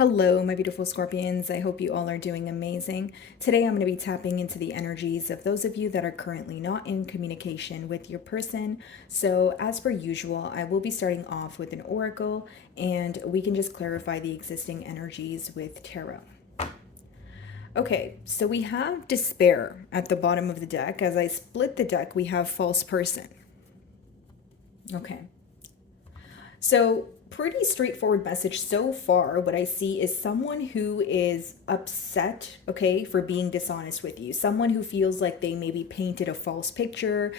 Hello, my beautiful scorpions. I hope you all are doing amazing. Today, I'm going to be tapping into the energies of those of you that are currently not in communication with your person. So, as per usual, I will be starting off with an oracle and we can just clarify the existing energies with tarot. Okay, so we have despair at the bottom of the deck. As I split the deck, we have false person. Okay. So, pretty straightforward message so far. What I see is someone who is upset, okay, for being dishonest with you. Someone who feels like they maybe painted a false picture,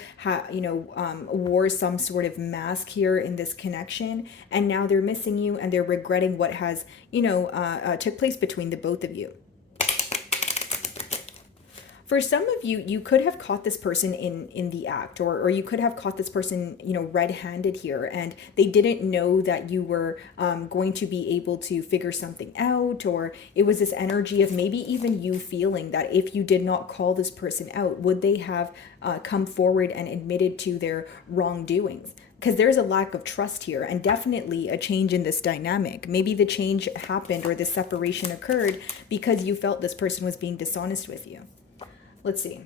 wore some sort of mask here in this connection, and now they're missing you and they're regretting what has, took place between the both of you. For some of you, you could have caught this person in the act, or you could have caught this person, red-handed here, and they didn't know that you were going to be able to figure something out, or it was this energy of maybe even you feeling that if you did not call this person out, would they have come forward and admitted to their wrongdoings? Because there's a lack of trust here and definitely a change in this dynamic. Maybe the change happened or the separation occurred because you felt this person was being dishonest with you. Let's see.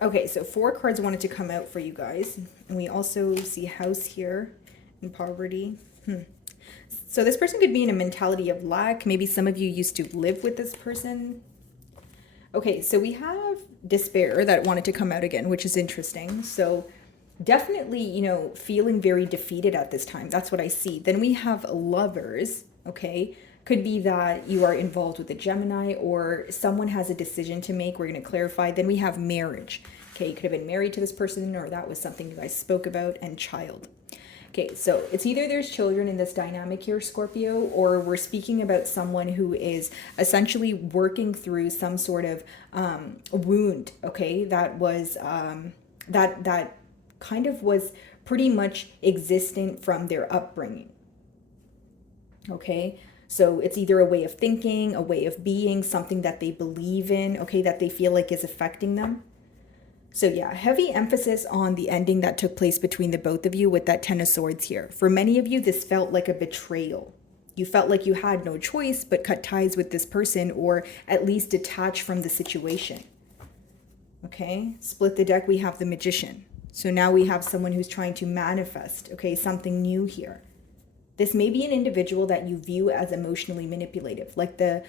Okay, so 4 cards wanted to come out for you guys. And we also see house here and poverty. So this person could be in a mentality of lack. Maybe some of you used to live with this person. Okay, so we have despair that wanted to come out again, which is interesting. So definitely, feeling very defeated at this time. That's what I see. Then we have lovers, okay? Could be that you are involved with a Gemini or someone has a decision to make. We're going to clarify. Then we have marriage. Okay, you could have been married to this person or that was something you guys spoke about, and child. Okay, so it's either there's children in this dynamic here, Scorpio, or we're speaking about someone who is essentially working through some sort of wound, okay, that was, that kind of was pretty much existent from their upbringing, okay? So it's either a way of thinking, a way of being, something that they believe in, okay, that they feel like is affecting them. So yeah, heavy emphasis on the ending that took place between the both of you with that 10 of Swords here. For many of you, this felt like a betrayal. You felt like you had no choice but cut ties with this person or at least detach from the situation. Okay, split the deck, we have the Magician. So now we have someone who's trying to manifest, okay, something new here. This may be an individual that you view as emotionally manipulative, like the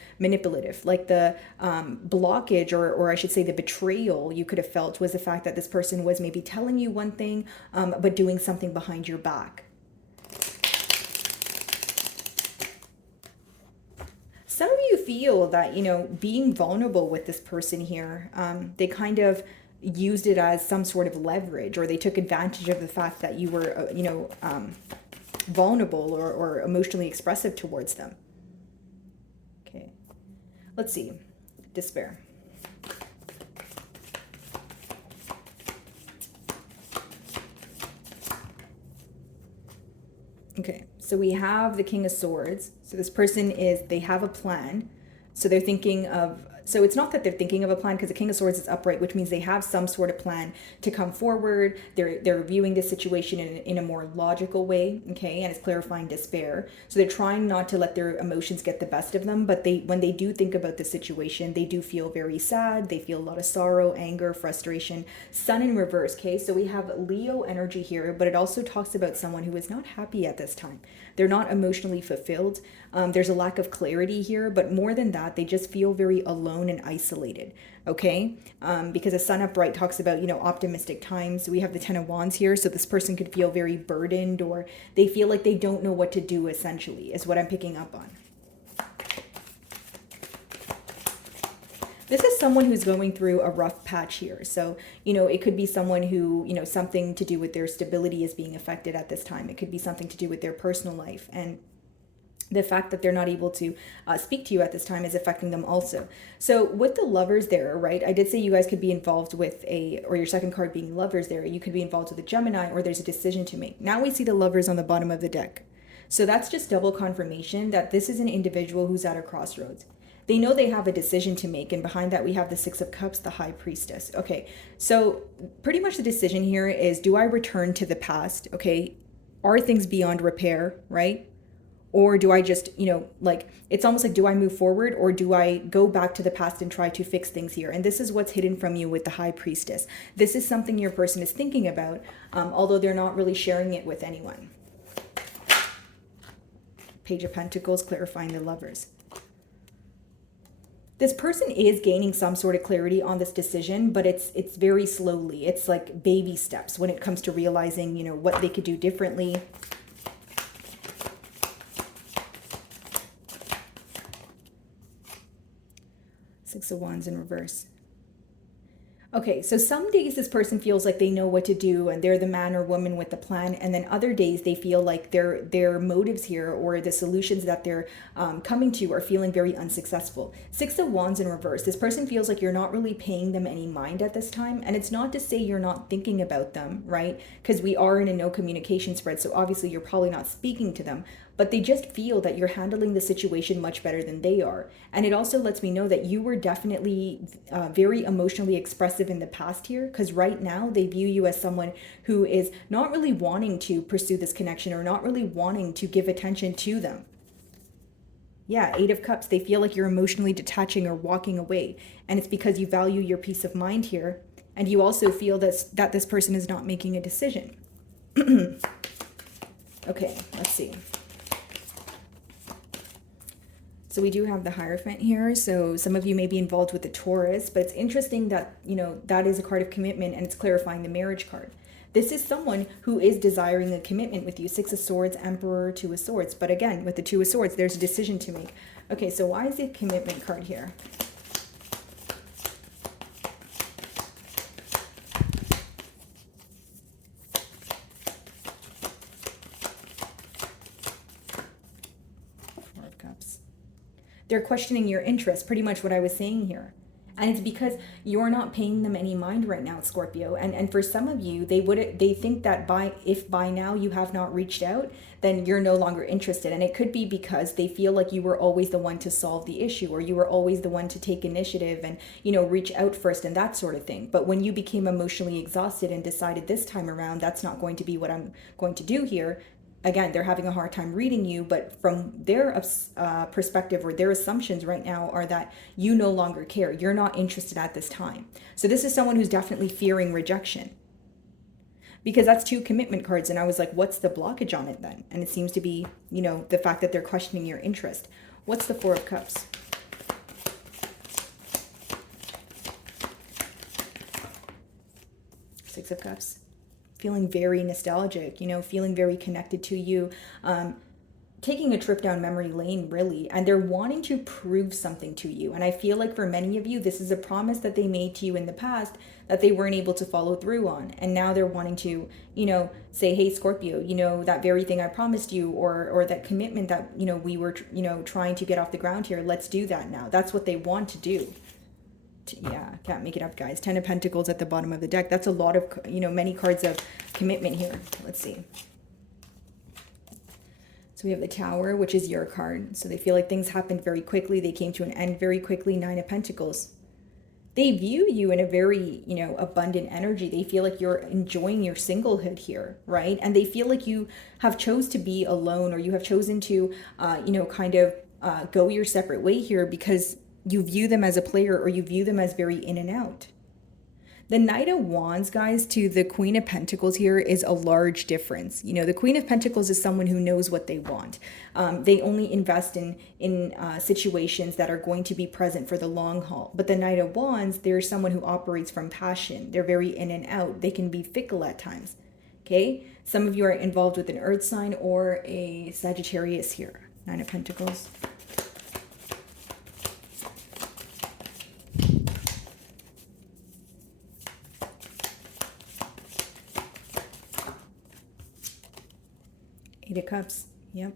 blockage, or I should say the betrayal you could have felt was the fact that this person was maybe telling you one thing, but doing something behind your back. Some of you feel that, being vulnerable with this person here, they kind of used it as some sort of leverage, or they took advantage of the fact that you were, vulnerable or emotionally expressive towards them. Okay, let's see. Despair. Okay, so we have the King of Swords. So this person they have a plan. So they're thinking of, so it's not that they're thinking of a plan because the King of Swords is upright, which means they have some sort of plan to come forward. They're viewing this situation in a more logical way, okay, and it's clarifying despair. So they're trying not to let their emotions get the best of them, but when they do think about the situation, they do feel very sad. They feel a lot of sorrow, anger, frustration. Sun in reverse, okay? So we have Leo energy here, but it also talks about someone who is not happy at this time. They're not emotionally fulfilled. There's a lack of clarity here, but more than that, they just feel very alone and isolated, okay? Because the Sun upright talks about, optimistic times. We have the 10 of Wands here, so this person could feel very burdened, or they feel like they don't know what to do, essentially, is what I'm picking up on. This is someone who's going through a rough patch here. So, it could be someone who, something to do with their stability is being affected at this time. It could be something to do with their personal life. And the fact that they're not able to speak to you at this time is affecting them also. So with the lovers there, right, I did say you guys could be involved with or your second card being lovers there, you could be involved with a Gemini, or there's a decision to make. Now we see the lovers on the bottom of the deck. So that's just double confirmation that this is an individual who's at a crossroads. They know they have a decision to make, and behind that we have the Six of Cups, the High Priestess. Okay, so pretty much the decision here is, do I return to the past, okay, are things beyond repair, right? Or do I just, like, it's almost like, do I move forward or do I go back to the past and try to fix things here? And this is what's hidden from you with the High Priestess. This is something your person is thinking about, although they're not really sharing it with anyone. Page of Pentacles, clarifying the Lovers. This person is gaining some sort of clarity on this decision, but it's very slowly. It's like baby steps when it comes to realizing, what they could do differently. Six of Wands in reverse. Okay, so some days this person feels like they know what to do and they're the man or woman with the plan, and then other days they feel like their motives here or the solutions that they're coming to are feeling very unsuccessful. Six of Wands in reverse. This person feels like you're not really paying them any mind at this time, and it's not to say you're not thinking about them, right? Because we are in a no communication spread, so obviously you're probably not speaking to them, but they just feel that you're handling the situation much better than they are. And it also lets me know that you were definitely very emotionally expressive in the past here, because right now they view you as someone who is not really wanting to pursue this connection or not really wanting to give attention to them. Yeah, Eight of Cups, they feel like you're emotionally detaching or walking away. And it's because you value your peace of mind here. And you also feel that this person is not making a decision. Okay, let's see. So we do have the Hierophant here. So some of you may be involved with the Taurus, but it's interesting that, that is a card of commitment and it's clarifying the marriage card. This is someone who is desiring a commitment with you. Six of Swords, Emperor, Two of Swords. But again, with the Two of Swords, there's a decision to make. Okay, so why is the commitment card here? Four of Cups. They're questioning your interest, pretty much what I was saying here. And it's because you're not paying them any mind right now, Scorpio. And for some of you, they think that if by now you have not reached out, then you're no longer interested. And it could be because they feel like you were always the one to solve the issue, or you were always the one to take initiative and, reach out first and that sort of thing. But when you became emotionally exhausted and decided this time around, that's not going to be what I'm going to do here, again, they're having a hard time reading you, but from their perspective or their assumptions right now are that you no longer care. You're not interested at this time. So this is someone who's definitely fearing rejection, because that's two commitment cards. And I was like, what's the blockage on it then? And it seems to be, the fact that they're questioning your interest. What's the Four of Cups? Six of Cups. Feeling very nostalgic, feeling very connected to you, taking a trip down memory lane, really. And they're wanting to prove something to you. And I feel like for many of you, this is a promise that they made to you in the past that they weren't able to follow through on. And now they're wanting to, say, hey, Scorpio, that very thing I promised you, or that commitment that, we were, trying to get off the ground here. Let's do that now. That's what they want to do. Yeah, can't make it up, guys. Ten of Pentacles at the bottom of the deck. That's a lot of, many cards of commitment here. Let's see. So we have the Tower, which is your card. So they feel like things happened very quickly. They came to an end very quickly. Nine of Pentacles. They view you in a very, abundant energy. They feel like you're enjoying your singlehood here, right? And they feel like you have chose to be alone, or you have chosen to, kind of go your separate way here because you view them as a player, or you view them as very in and out. The Knight of Wands, guys, to the Queen of Pentacles here is a large difference. The Queen of Pentacles is someone who knows what they want. They only invest in situations that are going to be present for the long haul. But the Knight of Wands, they're someone who operates from passion. They're very in and out. They can be fickle at times. Okay? Some of you are involved with an Earth sign or a Sagittarius here. Nine of Pentacles. Eight of Cups. Yep.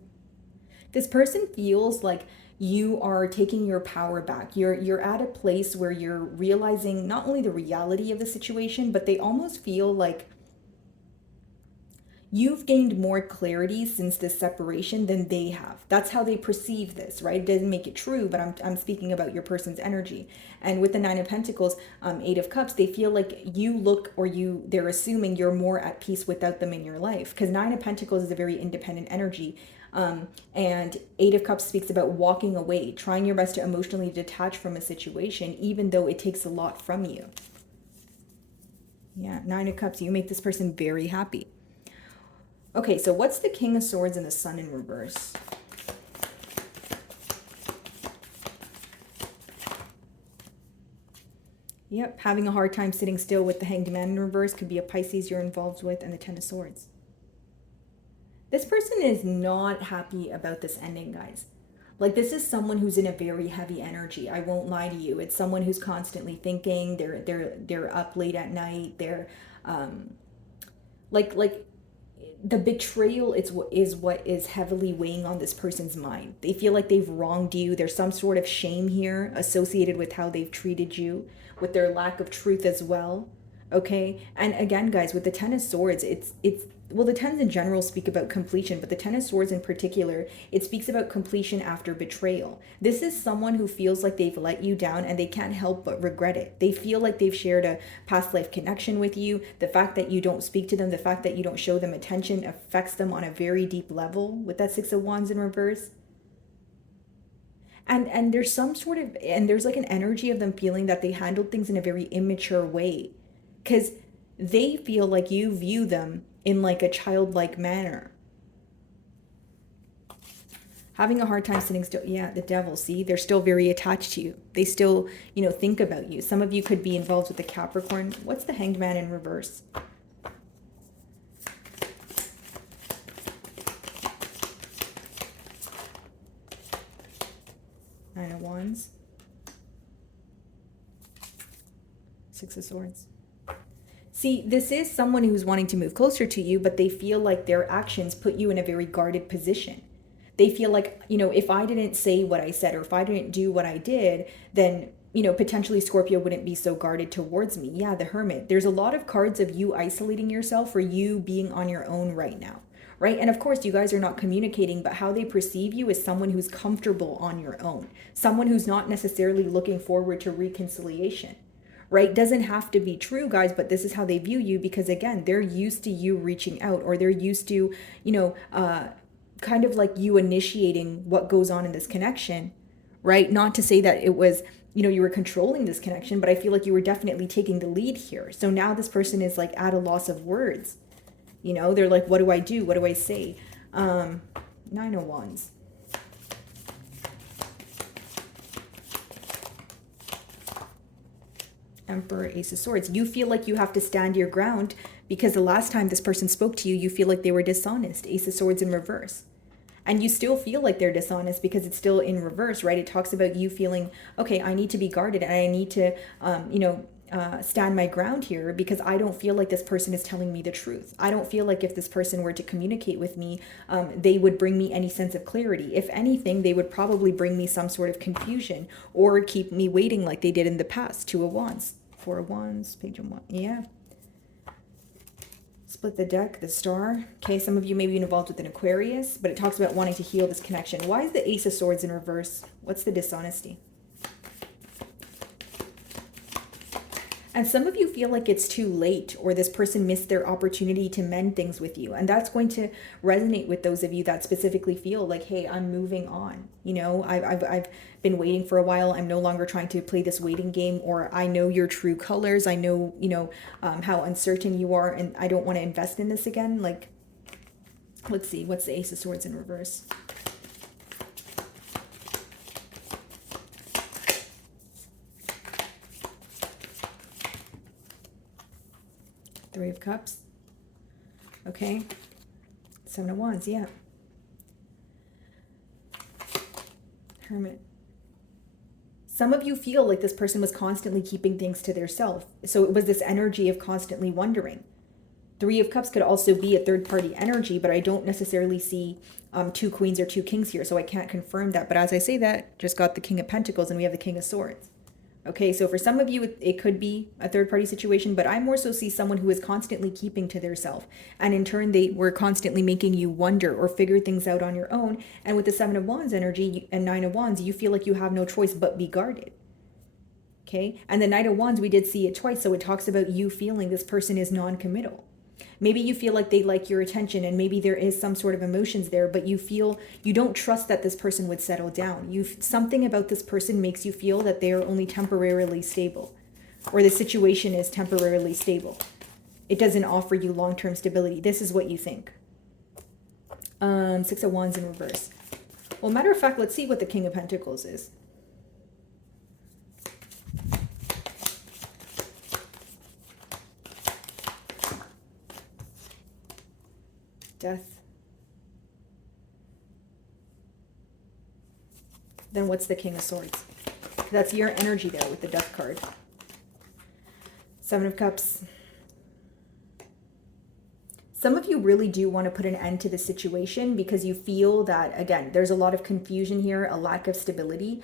This person feels like you are taking your power back. You're at a place where you're realizing not only the reality of the situation, but they almost feel like you've gained more clarity since this separation than they have. That's how they perceive this, right? It doesn't make it true, but I'm speaking about your person's energy. And with the Nine of Pentacles, Eight of Cups, they feel like they're assuming you're more at peace without them in your life. Because Nine of Pentacles is a very independent energy. And Eight of Cups speaks about walking away, trying your best to emotionally detach from a situation, even though it takes a lot from you. Yeah, Nine of Cups, you make this person very happy. Okay, so what's the King of Swords and the Sun in reverse? Yep, having a hard time sitting still with the Hanged Man in reverse. Could be a Pisces you're involved with, and the Ten of Swords. This person is not happy about this ending, guys. Like, this is someone who's in a very heavy energy. I won't lie to you. It's someone who's constantly thinking. They're up late at night. They're like the betrayal is what is heavily weighing on this person's mind. They feel like they've wronged you. There's some sort of shame here associated with how they've treated you, with their lack of truth as well. Okay, and again, guys, with the Ten of Swords, it's well, the tens in general speak about completion, but the Ten of Swords in particular, it speaks about completion after betrayal. This is someone who feels like they've let you down and they can't help but regret it. They feel like they've shared a past life connection with you. The fact that you don't speak to them, the fact that you don't show them attention affects them on a very deep level with that Six of Wands in reverse. And there's some sort of, and there's like an energy of them feeling that they handled things in a very immature way, because they feel like you view them in like a childlike manner. Having a hard time sitting still. Yeah, the Devil, see, they're still very attached to you. They still, think about you. Some of you could be involved with the Capricorn. What's the Hanged Man in reverse? Nine of Wands. Six of Swords. See, this is someone who's wanting to move closer to you, but they feel like their actions put you in a very guarded position. They feel like, if I didn't say what I said, or if I didn't do what I did, then, potentially Scorpio wouldn't be so guarded towards me. Yeah, the Hermit. There's a lot of cards of you isolating yourself, or you being on your own right now, right? And of course, you guys are not communicating, but how they perceive you is someone who's comfortable on your own, someone who's not necessarily looking forward to reconciliation. Right? Doesn't have to be true, guys, but this is how they view you, because again, they're used to you reaching out, or they're used to, kind of like you initiating what goes on in this connection, right? Not to say that it was, you were controlling this connection, but I feel like you were definitely taking the lead here. So now this person is like at a loss of words. They're like, what do I do? What do I say? Nine of Wands. Emperor, Ace of Swords. You feel like you have to stand your ground because the last time this person spoke to you, you feel like they were dishonest. Ace of Swords in reverse. And you still feel like they're dishonest because it's still in reverse, right? It talks about you feeling, okay, I need to be guarded, and I need to, stand my ground here because I don't feel like this person is telling me the truth. I don't feel like if this person were to communicate with me, they would bring me any sense of clarity. If anything, they would probably bring me some sort of confusion or keep me waiting like they did in the past. Two of Wands. Four of Wands, Page of Wands. Yeah. Split the deck, the Star. Okay, some of you may be involved with an Aquarius, but it talks about wanting to heal this connection. Why is the Ace of Swords in reverse? What's the dishonesty? And some of you feel like it's too late, or this person missed their opportunity to mend things with you. And that's going to resonate with those of you that specifically feel like, hey, I'm moving on. I've been waiting for a while. I'm no longer trying to play this waiting game, or I know your true colors. I know, how uncertain you are, and I don't want to invest in this again. Like, let's see, what's the Ace of Swords in reverse? Three of Cups. Okay. Seven of Wands, yeah. Hermit. Some of you feel like this person was constantly keeping things to themselves. So it was this energy of constantly wondering. Three of Cups could also be a third-party energy, but I don't necessarily see two Queens or two Kings here, so I can't confirm that. But as I say that, just got the King of Pentacles, and we have the King of Swords. Okay, so for some of you, it could be a third party situation, but I more so see someone who is constantly keeping to their self. And in turn, they were constantly making you wonder or figure things out on your own. And with the Seven of Wands energy and Nine of Wands, you feel like you have no choice but be guarded. Okay, and the Knight of Wands, we did see it twice. So it talks about you feeling this person is non-committal. Maybe you feel like they like your attention and maybe there is some sort of emotions there, but you feel you don't trust that this person would settle down. Something about this person makes you feel that they are only temporarily stable, or the situation is temporarily stable. It doesn't offer you long-term stability. This is what you think. Six of Wands in reverse. Well, matter of fact, let's see what the King of Pentacles is. Death. Then what's the King of Swords? That's your energy there with the Death card. Seven of Cups. Some of you really do want to put an end to the situation because you feel that, again, there's a lot of confusion here, a lack of stability.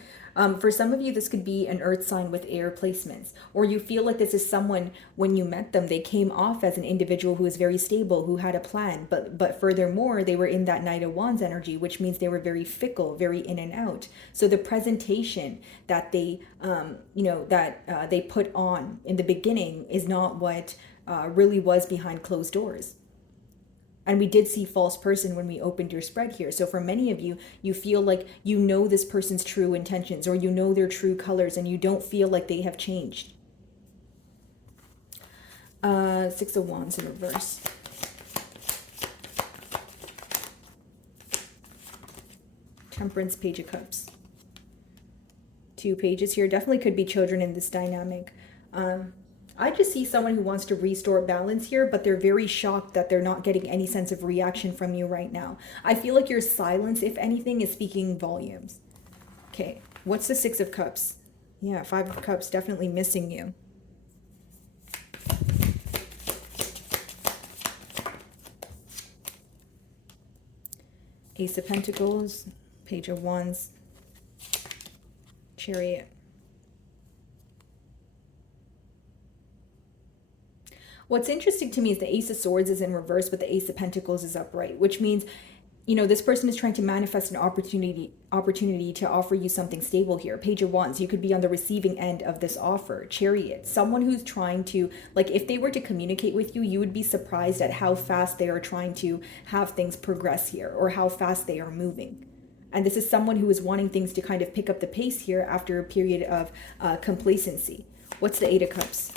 For some of you, this could be an earth sign with air placements, or you feel like this is someone, when you met them, they came off as an individual who is very stable, who had a plan, but furthermore, they were in that Knight of Wands energy, which means they were very fickle, very in and out. So the presentation that they, they put on in the beginning is not what really was behind closed doors. And we did see false person when we opened your spread here. So for many of you, you feel like you know this person's true intentions or you know their true colors and you don't feel like they have changed. Six of Wands in reverse. Temperance, Page of Cups. Two pages here. Definitely could be children in this dynamic. I just see someone who wants to restore balance here, but they're very shocked that they're not getting any sense of reaction from you right now. I feel like your silence, if anything, is speaking volumes. Okay, what's the Six of Cups? Yeah, Five of Cups, definitely missing you. Ace of Pentacles, Page of Wands, Chariot. What's interesting to me is the Ace of Swords is in reverse, but the Ace of Pentacles is upright, which means, you know, this person is trying to manifest an opportunity to offer you something stable here. Page of Wands, you could be on the receiving end of this offer. Chariot, someone who's trying to, like, if they were to communicate with you, you would be surprised at how fast they are trying to have things progress here or how fast they are moving. And this is someone who is wanting things to kind of pick up the pace here after a period of complacency. What's the Eight of Cups?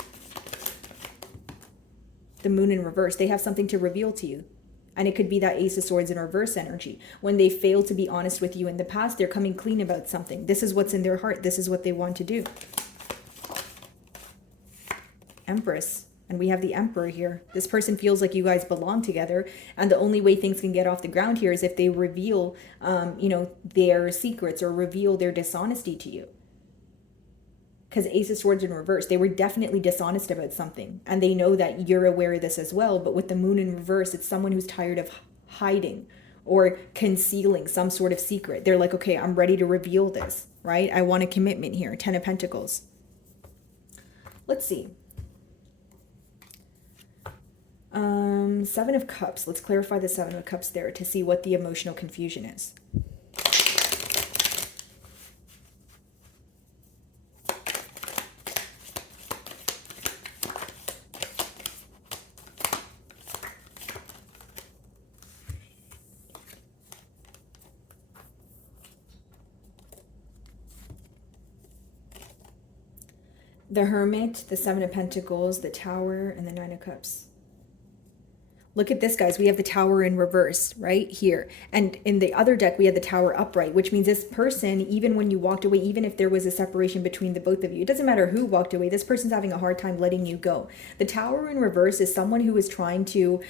The Moon in reverse. They have something to reveal to you. And it could be that Ace of Swords in reverse energy. When they failed to be honest with you in the past, they're coming clean about something. This is what's in their heart. This is what they want to do. Empress. And we have the Emperor here. This person feels like you guys belong together. And the only way things can get off the ground here is if they reveal, their secrets or reveal their dishonesty to you. Because Ace of Swords in reverse, they were definitely dishonest about something. And they know that you're aware of this as well. But with the Moon in reverse, it's someone who's tired of hiding or concealing some sort of secret. They're like, okay, I'm ready to reveal this, right? I want a commitment here. Ten of Pentacles. Let's see. Seven of Cups. Let's clarify the Seven of Cups there to see what the emotional confusion is. The Hermit, the Seven of Pentacles, the Tower, and the Nine of Cups. Look at this, guys. We have the Tower in reverse right here. And in the other deck, we had the Tower upright, which means this person, even when you walked away, even if there was a separation between the both of you, it doesn't matter who walked away, this person's having a hard time letting you go. The Tower in reverse is someone who is trying to,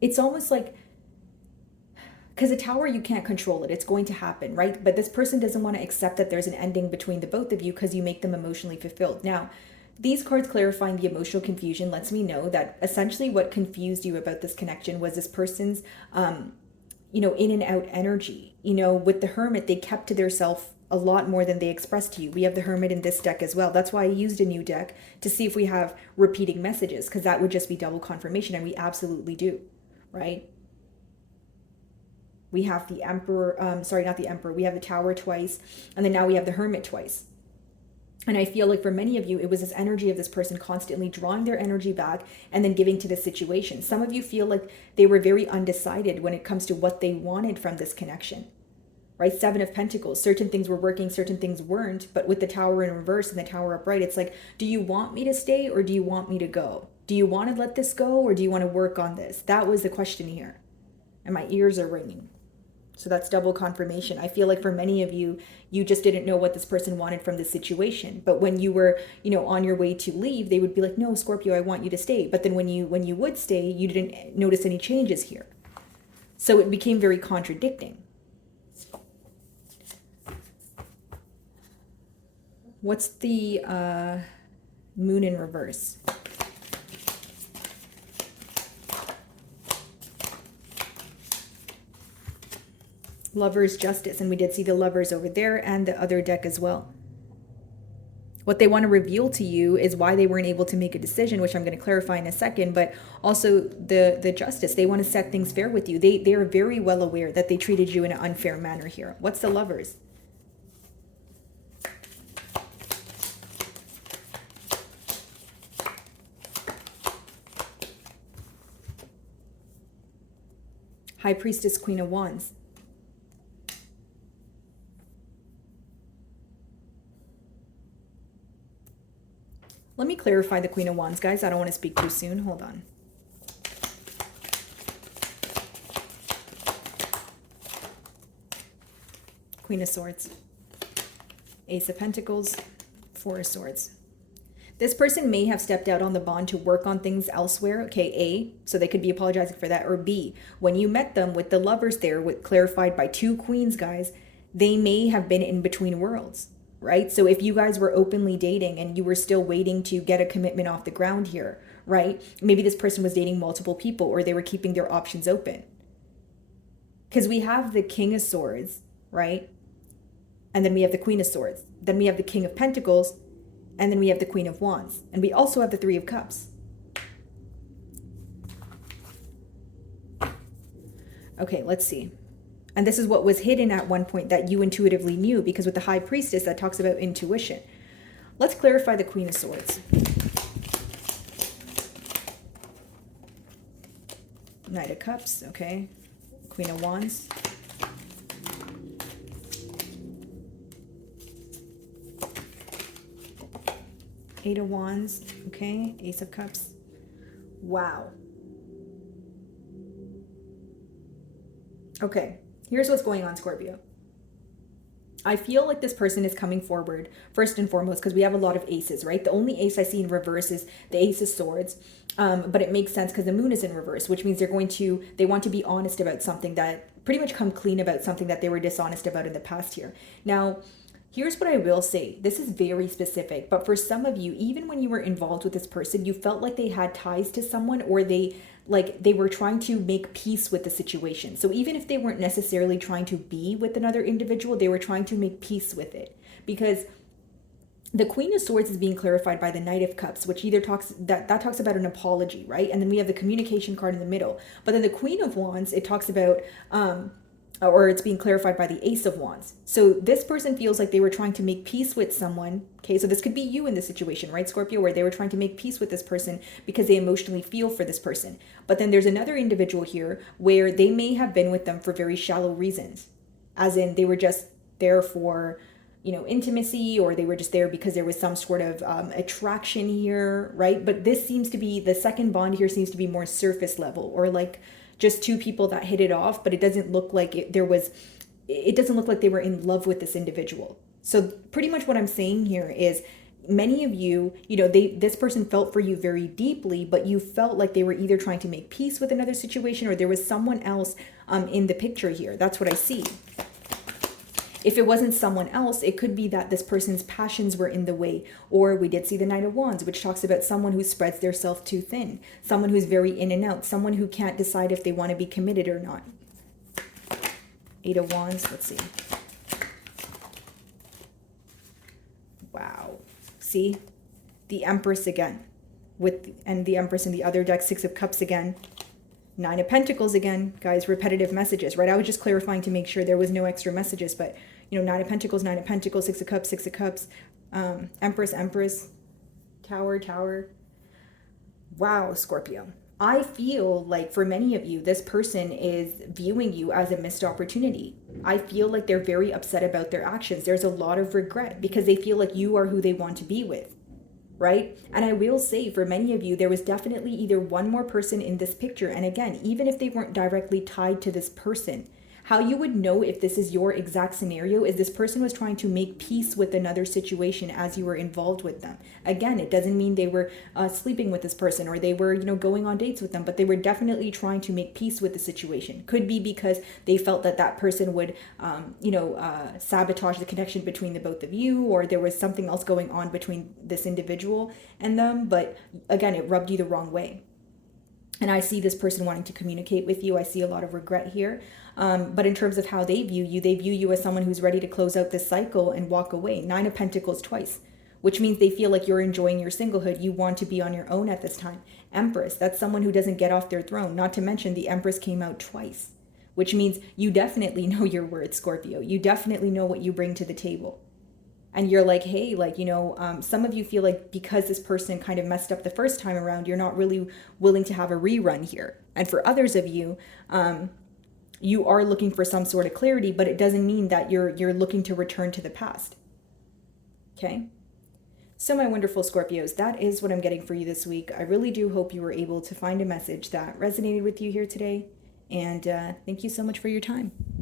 it's almost like, because a tower, you can't control it. It's going to happen, right? But this person doesn't want to accept that there's an ending between the both of you because you make them emotionally fulfilled. Now, these cards clarifying the emotional confusion lets me know that essentially what confused you about this connection was this person's, in and out energy. You know, with the Hermit, they kept to their self a lot more than they express to you. We have the Hermit in this deck as well. That's why I used a new deck to see if we have repeating messages, because that would just be double confirmation, and we absolutely do, right? We have the Emperor, sorry, not the Emperor. We have the Tower twice, and then now we have the Hermit twice. And I feel like for many of you, it was this energy of this person constantly drawing their energy back and then giving to the situation. Some of you feel like they were very undecided when it comes to what they wanted from this connection, right? Seven of Pentacles, certain things were working, certain things weren't. But with the Tower in reverse and the Tower upright, it's like, do you want me to stay or do you want me to go? Do you want to let this go or do you want to work on this? That was the question here. And my ears are ringing. So that's double confirmation. I feel like for many of you, you just didn't know what this person wanted from this situation. But when you were, on your way to leave, they would be like, no, Scorpio, I want you to stay. But then when you would stay, you didn't notice any changes here. So it became very contradicting. What's the moon in reverse? Lovers, Justice, and we did see the Lovers over there and the other deck as well. What they want to reveal to you is why they weren't able to make a decision, which I'm going to clarify in a second, but also the Justice. They want to set things fair with you. They are very well aware that they treated you in an unfair manner here. What's the Lovers? High Priestess, Queen of Wands. Let me clarify the Queen of Wands, guys. I don't want to speak too soon. Hold on. Queen of Swords. Ace of Pentacles. Four of Swords. This person may have stepped out on the bond to work on things elsewhere. Okay, A, so they could be apologizing for that. Or B, when you met them with the Lovers there, with clarified by two queens, guys, they may have been in between worlds. Right? So if you guys were openly dating and you were still waiting to get a commitment off the ground here, right? Maybe this person was dating multiple people or they were keeping their options open. Because we have the King of Swords, right? And then we have the Queen of Swords. Then we have the King of Pentacles. And then we have the Queen of Wands. And we also have the Three of Cups. Okay, let's see. And this is what was hidden at one point that you intuitively knew, because with the High Priestess, that talks about intuition. Let's clarify the Queen of Swords. Knight of Cups, okay. Queen of Wands. Eight of Wands, okay. Ace of Cups. Wow. Okay. Here's what's going on, Scorpio. I feel like this person is coming forward, first and foremost, because we have a lot of aces, right? The only ace I see in reverse is the Ace of Swords. But it makes sense because the moon is in reverse, which means they want to be honest about something, that pretty much come clean about something that they were dishonest about in the past here. Now, here's what I will say. This is very specific, but for some of you, even when you were involved with this person, you felt like they had ties to someone, or they were trying to make peace with the situation. So even if they weren't necessarily trying to be with another individual, they were trying to make peace with it. Because the Queen of Swords is being clarified by the Knight of Cups, which either talks about an apology, right? And then we have the communication card in the middle. But then the Queen of Wands, it talks about or it's being clarified by the Ace of Wands. So this person feels like they were trying to make peace with someone. Okay, so this could be you in this situation, right, Scorpio, where they were trying to make peace with this person because they emotionally feel for this person. But then there's another individual here where they may have been with them for very shallow reasons, as in they were just there for, intimacy, or they were just there because there was some sort of attraction here, right? But this seems to be, the second bond here seems to be more surface level, or like just two people that hit it off, but it doesn't look like it doesn't look like they were in love with this individual. So pretty much what I'm saying here is, many of you, this person felt for you very deeply, but you felt like they were either trying to make peace with another situation, or there was someone else in the picture here. That's what I see. If it wasn't someone else, it could be that this person's passions were in the way. Or we did see the Knight of Wands, which talks about someone who spreads their self too thin, someone who's very in and out, someone who can't decide if they want to be committed or not. Eight of Wands, let's see. See? The Empress again. And the Empress in the other deck, Six of Cups again. Nine of Pentacles again, guys, repetitive messages, right? I was just clarifying to make sure there was no extra messages, but, Nine of Pentacles, Six of Cups, Empress, Tower. Wow, Scorpio. I feel like for many of you, this person is viewing you as a missed opportunity. I feel like they're very upset about their actions. There's a lot of regret because they feel like you are who they want to be with. Right? And I will say for many of you, there was definitely either one more person in this picture. And again, even if they weren't directly tied to this person, how you would know if this is your exact scenario is this person was trying to make peace with another situation as you were involved with them. Again, it doesn't mean they were sleeping with this person or they were, going on dates with them, but they were definitely trying to make peace with the situation. Could be because they felt that that person would, sabotage the connection between the both of you, or there was something else going on between this individual and them. But again, it rubbed you the wrong way. And I see this person wanting to communicate with you. I see a lot of regret here. But in terms of how they view you as someone who's ready to close out this cycle and walk away. Nine of Pentacles twice, which means they feel like you're enjoying your singlehood. You want to be on your own at this time. Empress, that's someone who doesn't get off their throne. Not to mention the Empress came out twice, which means you definitely know your worth, Scorpio. You definitely know what you bring to the table. And you're like, hey, some of you feel like because this person kind of messed up the first time around, you're not really willing to have a rerun here. And for others of you, you are looking for some sort of clarity, but it doesn't mean that you're looking to return to the past. Okay? So my wonderful Scorpios, that is what I'm getting for you this week. I really do hope you were able to find a message that resonated with you here today. And thank you so much for your time.